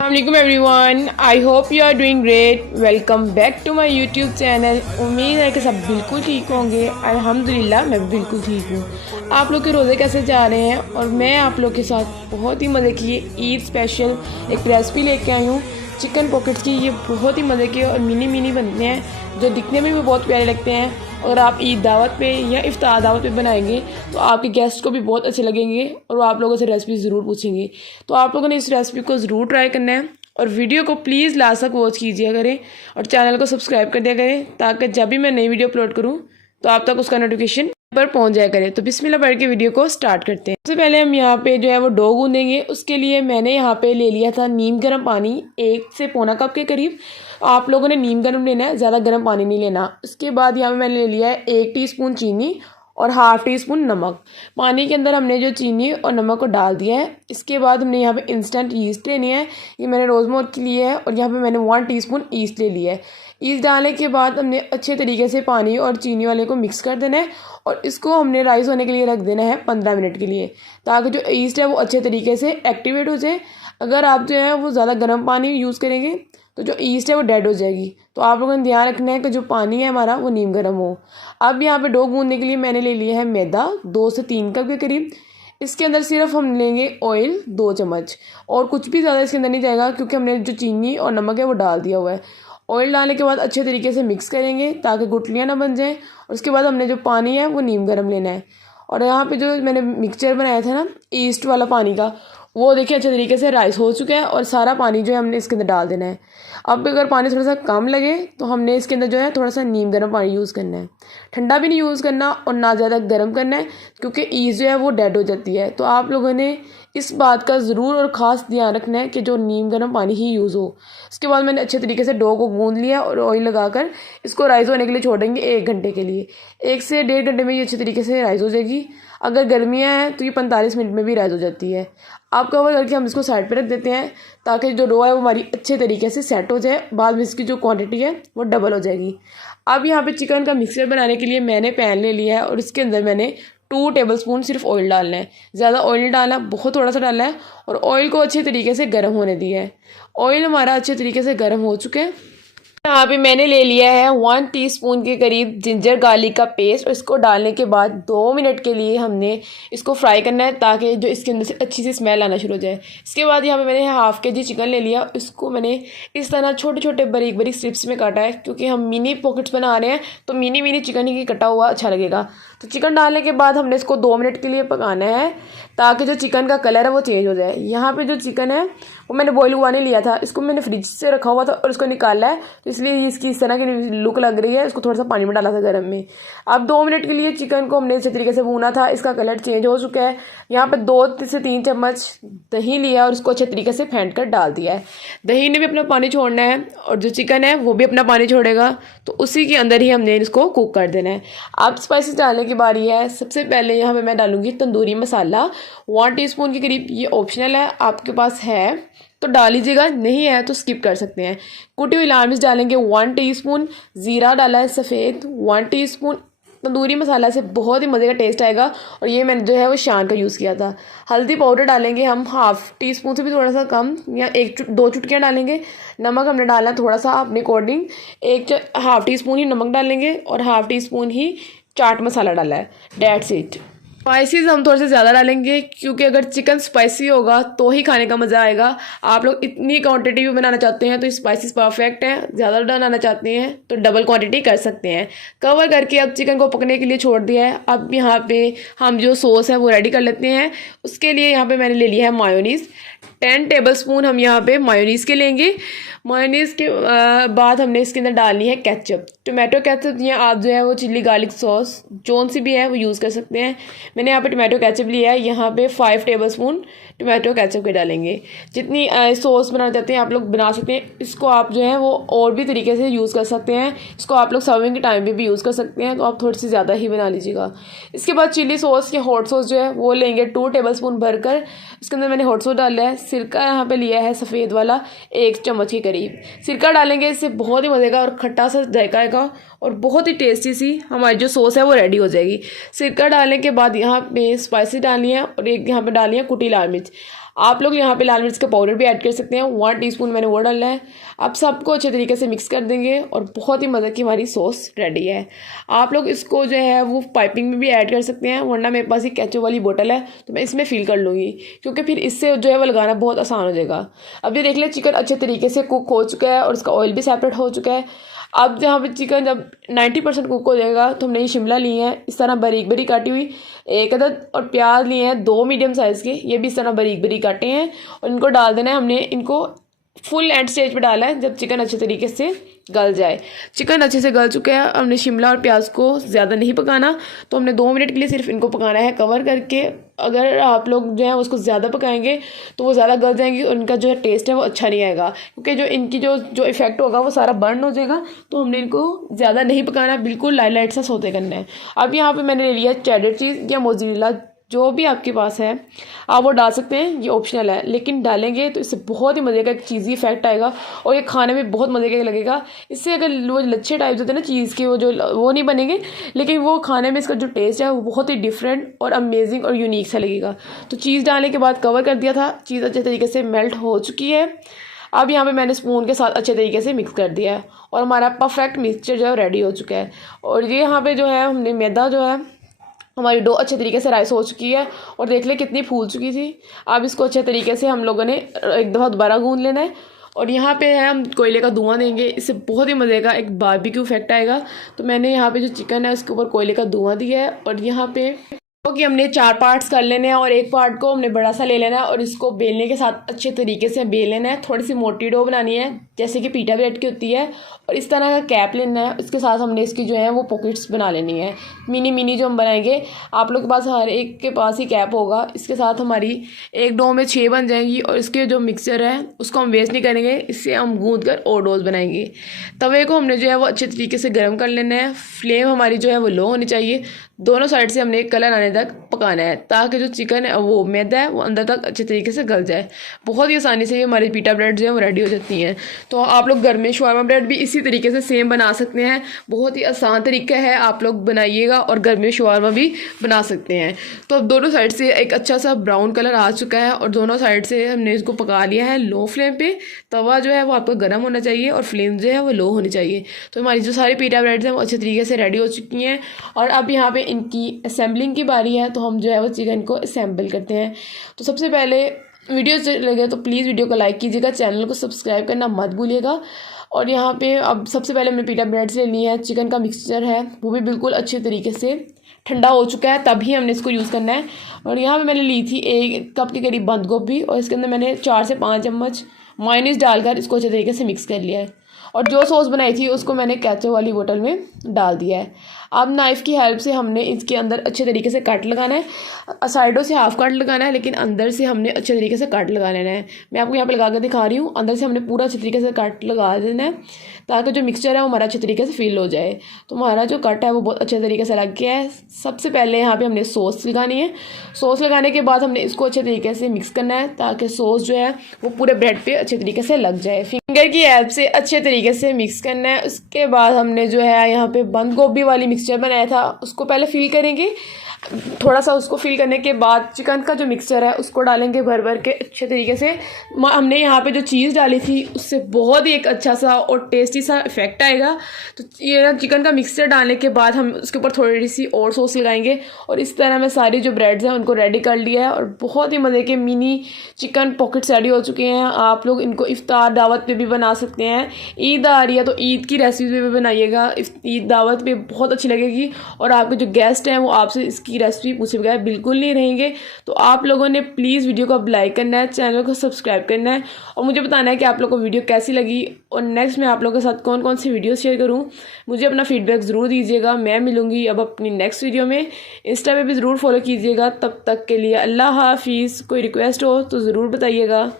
Assalamualaikum everyone, I hope you are doing great. Welcome back to my YouTube channel. उम्मीद है कि सब बिल्कुल ठीक होंगे। अल्हम्दुलिल्लाह मैं भी बिल्कुल ठीक हूँ। आप लोग के रोज़े कैसे जा रहे हैं? और मैं आप लोग के साथ बहुत ही मज़े की ईद स्पेशल एक रेसिपी लेके आई हूँ चिकन पॉकेट्स की। ये बहुत ही मज़े के और मिनी बनते हैं जो दिखने में भी बहुत प्यारे लगते हैं। और आप ईद दावत पे या इफ्तार दावत पे बनाएंगे तो आपके गेस्ट को भी बहुत अच्छे लगेंगे और वो आप लोगों से रेसिपी ज़रूर पूछेंगे। तो आप लोगों ने इस रेसिपी को ज़रूर ट्राई करना है और वीडियो को प्लीज़ लास्ट तक वॉच कीजिए करें और चैनल को सब्सक्राइब कर दिया करें ताकि जब भी मैं नई वीडियो अपलोड करूँ तो आप तक उसका नोटिफिकेशन पर पहुंच जाया करे। तो बिस्मिल्लाह पढ़ के वीडियो को स्टार्ट करते हैं। सबसे पहले हम यहाँ पे जो है वो डो गूंदेंगे। उसके लिए मैंने यहाँ पे ले लिया था नीम गर्म पानी 1 से पौना कप के करीब। आप लोगों ने नीम गर्म लेना है, ज़्यादा गर्म पानी नहीं लेना। उसके बाद यहाँ पे मैंने ले लिया है 1 टीस्पून चीनी और हाफ़ टी स्पून नमक। पानी के अंदर हमने जो चीनी और नमक को डाल दिया है। इसके बाद हमने यहाँ पे इंस्टेंट ईस्ट लेनी है। ये मैंने रोज़मोर के लिए है और यहाँ पे मैंने 1 टीस्पून ईस्ट ले लिया है। ईस्ट डालने के बाद हमने अच्छे तरीके से पानी और चीनी वाले को मिक्स कर देना है और इसको हमने राइस होने के लिए रख देना है 15 मिनट के लिए ताकि जो ईस्ट है वो अच्छे तरीके से एक्टिवेट हो जाए। अगर आप जो है वो ज़्यादा गर्म पानी यूज़ करेंगे तो जो ईस्ट है वो डेड हो जाएगी। तो आप लोगों ने ध्यान रखना है कि जो पानी है हमारा वो नीम गर्म हो। अब यहाँ पे डो गूंदने के लिए मैंने ले लिया है मैदा 2 से 3 कप के करीब। इसके अंदर सिर्फ हम लेंगे ऑयल 2 चम्मच और कुछ भी ज़्यादा इसके अंदर नहीं जाएगा क्योंकि हमने जो चीनी और नमक है वो डाल दिया हुआ है। ऑयल डालने के बाद अच्छे तरीके से मिक्स करेंगे ताकि गुठलियाँ ना बन जाएँ। और उसके बाद हमने जो पानी है वो नीम गर्म लेना है। और यहाँ पे जो मैंने मिक्सचर बनाया था ना ईस्ट वाला पानी का, वो देखिए अच्छे तरीके से राइस हो चुका है और सारा पानी जो है हमने इसके अंदर डाल देना है। अब अगर पानी थोड़ा सा कम लगे तो हमने इसके अंदर जो है थोड़ा सा नीम गर्म पानी यूज़ करना है। ठंडा भी नहीं यूज़ करना और ना ज़्यादा गर्म करना है क्योंकि ईस्ट जो है वो डेड हो जाती है। तो आप लोगों ने इस बात का ज़रूर और ख़ास ध्यान रखना है कि जो नीम गर्म पानी ही यूज़ हो। इसके बाद मैंने अच्छे तरीके से डो को गूंद लिया और ऑयल लगाकर इसको राइस होने के लिए छोड़ देंगे 1 घंटे के लिए। 1 से 1.5 घंटे में ये अच्छे तरीके से राइस हो जाएगी। अगर गर्मियाँ हैं तो ये 45 मिनट में भी राइस हो जाती है। आप कवर करके हम इसको साइड पे रख देते हैं ताकि जो डो है वो हमारी अच्छे तरीके से सेट हो जाए। बाद में इसकी जो क्वांटिटी है वो डबल हो जाएगी। अब यहाँ पे चिकन का मिक्सचर बनाने के लिए मैंने पैन ले लिया है और इसके अंदर मैंने 2 टेबलस्पून सिर्फ ऑयल डालना है। ज़्यादा ऑयल नहीं डालना, बहुत थोड़ा सा डालना है और ऑयल को अच्छे तरीके से गर्म होने दिया है। ऑयल हमारा अच्छे तरीके से गर्म हो चुके हैं। यहाँ पे मैंने ले लिया है 1 टीस्पून के करीब जिंजर गार्लिक का पेस्ट और इसको डालने के बाद 2 मिनट के लिए हमने इसको फ्राई करना है ताकि जो इसके अंदर से अच्छी सी स्मेल आना शुरू हो जाए। इसके बाद यहाँ पे मैंने हाफ़ के जी चिकन ले लिया। इसको मैंने इस तरह छोटे छोटे बारीक स्ट्रिप्स में काटा है क्योंकि हम मिनी पॉकेट्स बना रहे हैं तो मिनी चिकन ही कटा हुआ अच्छा लगेगा। तो चिकन डालने के बाद हमने इसको 2 मिनट के लिए पकाना है ताकि जो चिकन का कलर है वो चेंज हो जाए। यहाँ पे जो चिकन है वो मैंने बॉईल हुआ नहीं लिया था, इसको मैंने फ्रिज से रखा हुआ था और इसको निकाला है तो इसलिए इसकी इस तरह की लुक लग रही है। इसको थोड़ा सा पानी में डाला था गर्म में। अब 2 मिनट के लिए चिकन को हमने इसी तरीके से भूना था। इसका कलर चेंज हो चुका है। यहाँ पर 2 से 3 चम्मच दही लिया और उसको अच्छे तरीके से फेंट कर डाल दिया है। दही ने भी अपना पानी छोड़ना है और जो चिकन है वो भी अपना पानी छोड़ेगा तो उसी के अंदर ही हमने इसको कुक कर देना है। अब स्पाइसेस डालने की बारी है। सबसे पहले यहाँ पे मैं डालूंगी तंदूरी मसाला 1 टीस्पून के करीब। ये ऑप्शनल है, आपके पास है तो डाल लीजिएगा, नहीं है तो स्किप कर सकते हैं। कुटी हुई लाल मिर्च डालेंगे 1 टीस्पून। ज़ीरा डाला है सफ़ेद 1 टीस्पून। तंदूरी मसाला से बहुत ही मज़े का टेस्ट आएगा और ये मैंने जो है वो शान का यूज़ किया था। हल्दी पाउडर डालेंगे हम हाफ़ टीस्पून से भी थोड़ा सा कम या 2 चुटकियाँ डालेंगे। नमक हमने डालना थोड़ा सा अपने अकॉर्डिंग, हाफ़ टीस्पून ही नमक डालेंगे और हाफ़ टीस्पून ही चाट मसाला डाला है। That's it. स्पाइसेस हम थोड़े से ज़्यादा डालेंगे क्योंकि अगर चिकन स्पाइसी होगा तो ही खाने का मज़ा आएगा। आप लोग इतनी क्वांटिटी में बनाना चाहते हैं तो स्पाइसेस परफेक्ट है, ज़्यादा बनाना चाहते हैं तो डबल क्वांटिटी कर सकते हैं। कवर करके अब चिकन को पकने के लिए छोड़ दिया है। अब यहाँ पे हम जो सॉस है वो रेडी कर लेते हैं। उसके लिए यहाँ पे मैंने ले लिया है मायोनीज़ 10 टेबलस्पून हम यहाँ पे मायोनीज़ के लेंगे। मायोनीज़ के बाद हमने इसके अंदर डालनी है केचप, टोमेटो केचप या आप जो है वो चिल्ली गार्लिक सॉस जौन सी भी है वो यूज़ कर सकते हैं। मैंने यहाँ पे टोमेटो केचप लिया है। यहाँ पे 5 टेबलस्पून टोमेटो केचप के डालेंगे। जितनी सॉस बनाना चाहते हैं आप लोग बना सकते हैं। इसको आप जो है वो और भी तरीके से यूज़ कर सकते हैं। इसको आप लोग सर्विंग के टाइम पे भी यूज़ कर सकते हैं तो आप थोड़ी सी ज़्यादा ही बना लीजिएगा। इसके बाद चिल्ली सॉस या हॉट सॉस जो है वो लेंगे 2 टेबलस्पून भरकर। इसके अंदर मैंने हॉट सॉस डाला है। सिरका यहाँ पे लिया है सफ़ेद वाला 1 चम्मच के करीब। सिरका डालेंगे, इससे बहुत ही मज़े का और खट्टा सा जायका आएगा और बहुत ही टेस्टी सी हमारी जो सॉस है वो रेडी हो जाएगी। सिरका डालने के बाद यहाँ पे स्पाइसेस डालनी है और एक यहाँ पे डालनी है कुटी लाल मिर्च। आप लोग यहाँ पे लाल मिर्च का पाउडर भी ऐड कर सकते हैं, 1 टीस्पून मैंने वो डालना है। अब सबको अच्छे तरीके से मिक्स कर देंगे और बहुत ही मज़े की हमारी सॉस रेडी है। आप लोग इसको जो है वो पाइपिंग में भी ऐड कर सकते हैं, वरना मेरे पास एक केचप वाली बोतल है तो मैं इसमें फिल कर लूँगी, क्योंकि फिर इससे जो है वो लगाना बहुत आसान हो जाएगा। अब ये देख लें चिकन अच्छे तरीके से कुक हो चुका है और इसका ऑयल भी सेपरेट हो चुका है। अब जहाँ पे चिकन जब 90% कुक हो जाएगा तो हमने ये शिमला ली है इस तरह बारीक बारीक काटी हुई 1 अदद, और प्याज लिए हैं 2 मीडियम साइज़ के, ये भी इस तरह बारीक बारीक काटे हैं और इनको डाल देना है। हमने इनको फुल एंड स्टेज पे डाला है जब चिकन अच्छे तरीके से गल जाए। चिकन अच्छे से गल चुका है। हमने शिमला और प्याज को ज़्यादा नहीं पकाना, तो हमने 2 मिनट के लिए सिर्फ इनको पकाना है कवर करके। अगर आप लोग जो है उसको ज़्यादा पकाएंगे तो वो ज़्यादा गल जाएंगी और इनका जो है टेस्ट है वो अच्छा नहीं आएगा, क्योंकि जो इनकी जो इफेक्ट होगा वो सारा बर्न हो जाएगा। तो हमने इनको ज़्यादा नहीं पकाना, बिल्कुल लाइट लाइट सा सौते करना है। अब यहाँ पर मैंने ले लिया चेडर चीज़ या मोज़रेला, जो भी आपके पास है आप वो डाल सकते हैं, ये ऑप्शनल है, लेकिन डालेंगे तो इससे बहुत ही मज़े का एक चीज़ी इफेक्ट आएगा और ये खाने में बहुत मज़े का लगेगा। इससे अगर वो लच्छे टाइप होते हैं ना चीज़ के, वो नहीं बनेंगे, लेकिन वो खाने में इसका जो टेस्ट है वो बहुत ही डिफरेंट और अमेजिंग और यूनिक सा लगेगा। तो चीज़ डालने के बाद कवर कर दिया था, चीज़ अच्छे तरीके से मेल्ट हो चुकी है। अब यहाँ पे मैंने स्पून के साथ अच्छे तरीके से मिक्स कर दिया है और हमारा परफेक्ट मिक्सचर जो है रेडी हो चुका है। और ये यहाँ पे जो है हमने मैदा जो है हमारी डो अच्छे तरीके से राइस हो चुकी है और देख ले कितनी फूल चुकी थी। अब इसको अच्छे तरीके से हम लोगों ने एक दफ़ा दोबारा गूंद लेना है और यहाँ पे है हम कोयले का धुआं देंगे, इससे बहुत ही मज़े का एक बारबेक्यू इफेक्ट आएगा। तो मैंने यहाँ पे जो चिकन है उसके ऊपर कोयले का धुआं दिया है और यहाँ पे कि हमने 4 पार्ट्स कर लेने हैं और एक पार्ट को हमने बड़ा सा ले लेना है और इसको बेलने के साथ अच्छे तरीके से बेल लेना है। थोड़ी सी मोटी डो बनानी है जैसे कि पीटा ब्रेड की होती है और इस तरह का कैप लेना है। इसके साथ हमने इसकी जो है वो पॉकेट्स बना लेनी है, मिनी मिनी जो हम बनाएंगे। आप लोग के पास हर एक के पास ही कैप होगा। इसके साथ हमारी एक डो में 6 बन जाएंगी और इसके जो मिक्सचर है उसको हम वेस्ट नहीं करेंगे, इससे हम गूँध कर और डोज बनाएंगे। तवे को हमने जो है वो अच्छे तरीके से गर्म कर लेना है। फ्लेम हमारी जो है वो लो होनी चाहिए। दोनों साइड से हमने एक कलर आने तक पकाना है ताकि जो चिकन है वो मैदा है वो अंदर तक अच्छे तरीके से गल जाए। बहुत ही आसानी से ये हमारी पीटा ब्रेड जो है वो रेडी हो जाती हैं। तो आप लोग घर में शवारमा ब्रेड भी इसी तरीके से सेम बना सकते हैं। बहुत ही आसान तरीका है, आप लोग बनाइएगा और घर में शवारमा भी बना सकते हैं। तो अब दोनों साइड से एक अच्छा सा ब्राउन कलर आ चुका है और दोनों साइड से हमने इसको पका लिया है लो फ्लेम पे। तवा जो है वो आपका गर्म होना चाहिए और फ्लेम जो है वो लो होनी चाहिए। तो हमारी जो सारी पीटा ब्रेड्स हैं वो अच्छे तरीके से रेडी हो चुकी हैं और अब यहाँ पे इनकी असेंबलिंग की बारी है। तो हम जो है वो चिकन को असेंबल करते हैं। तो सबसे पहले वीडियो लगे तो प्लीज़ वीडियो को लाइक कीजिएगा, चैनल को सब्सक्राइब करना मत भूलिएगा। और यहाँ पे अब सबसे पहले हमने पीटा ब्रेड से ली है, चिकन का मिक्सचर है वो भी बिल्कुल अच्छे तरीके से ठंडा हो चुका है, तभी हमने इसको यूज़ करना है। और यहाँ पे मैंने ली थी 1 कप के करीब बंद गोभी और इसके अंदर मैंने 4 से 5 चम्मच मायोनीज डालकर इसको अच्छे तरीके से मिक्स कर लिया है और जो सॉस बनाई थी उसको मैंने केचप वाली बोतल में डाल दिया है। अब नाइफ़ की हेल्प से हमने इसके अंदर अच्छे तरीके से कट लगाना है। साइडों से हाफ कट लगाना है, लेकिन अंदर से हमने अच्छे तरीके से कट लगा लेना है। मैं आपको यहाँ पे लगा कर दिखा रही हूँ। अंदर से हमने पूरा अच्छे तरीके से कट लगा देना है ताकि जो मिक्सचर है वो हमारा अच्छे तरीके से फील हो जाए। तो हमारा जो कट है वो बहुत अच्छे तरीके से लग गया है। सबसे पहले यहाँ पर हमने सॉस लगानी है। सॉस लगाने के बाद हमने इसको अच्छे तरीके से मिक्स करना है ताकि सॉस जो है वो पूरे ब्रेड पर अच्छे तरीके से लग जाए। फिंगर की हेल्प से अच्छे तरीके से मिक्स करना है। उसके बाद हमने जो है यहाँ पे बंद गोभी वाली मिक्सचर बनाया था उसको पहले फिल करेंगे। थोड़ा सा उसको फिल करने के बाद चिकन का जो मिक्सचर है उसको डालेंगे भर भर के अच्छे तरीके से। हमने यहाँ पे जो चीज़ डाली थी उससे बहुत ही एक अच्छा सा और टेस्टी सा इफेक्ट आएगा। तो ये चिकन का मिक्सचर डालने के बाद हम उसके ऊपर थोड़ी सी और सॉस लगाएंगे और इस तरह मैं सारी जो ब्रेड्स हैं उनको रेडी कर लिया है और बहुत ही मज़े के मिनी चिकन पॉकेट्स रेडी हो चुके हैं। आप लोग इनको इफ्तार दावत पे भी बना सकते हैं। ईद आ रही है तो ईद की रेसिपी भी बनाइएगा, ईद दावत पे बहुत अच्छी लगेगी और आपके जो गेस्ट हैं वो आपसे इसकी रेसिपी पूछे बगैर बिल्कुल नहीं रहेंगे। तो आप लोगों ने प्लीज़ वीडियो को अब लाइक करना है, चैनल को सब्सक्राइब करना है और मुझे बताना है कि आप लोगों को वीडियो कैसी लगी और नेक्स्ट मैं आप लोगों के साथ कौन कौन सी वीडियो शेयर करूं। मुझे अपना फीडबैक ज़रूर दीजिएगा। मैं मिलूँगी अब अपनी नेक्स्ट वीडियो में। इंस्टा पे भी ज़रूर फॉलो कीजिएगा। तब तक के लिए अल्लाह हाफिज़। कोई रिक्वेस्ट हो तो ज़रूर बताइएगा।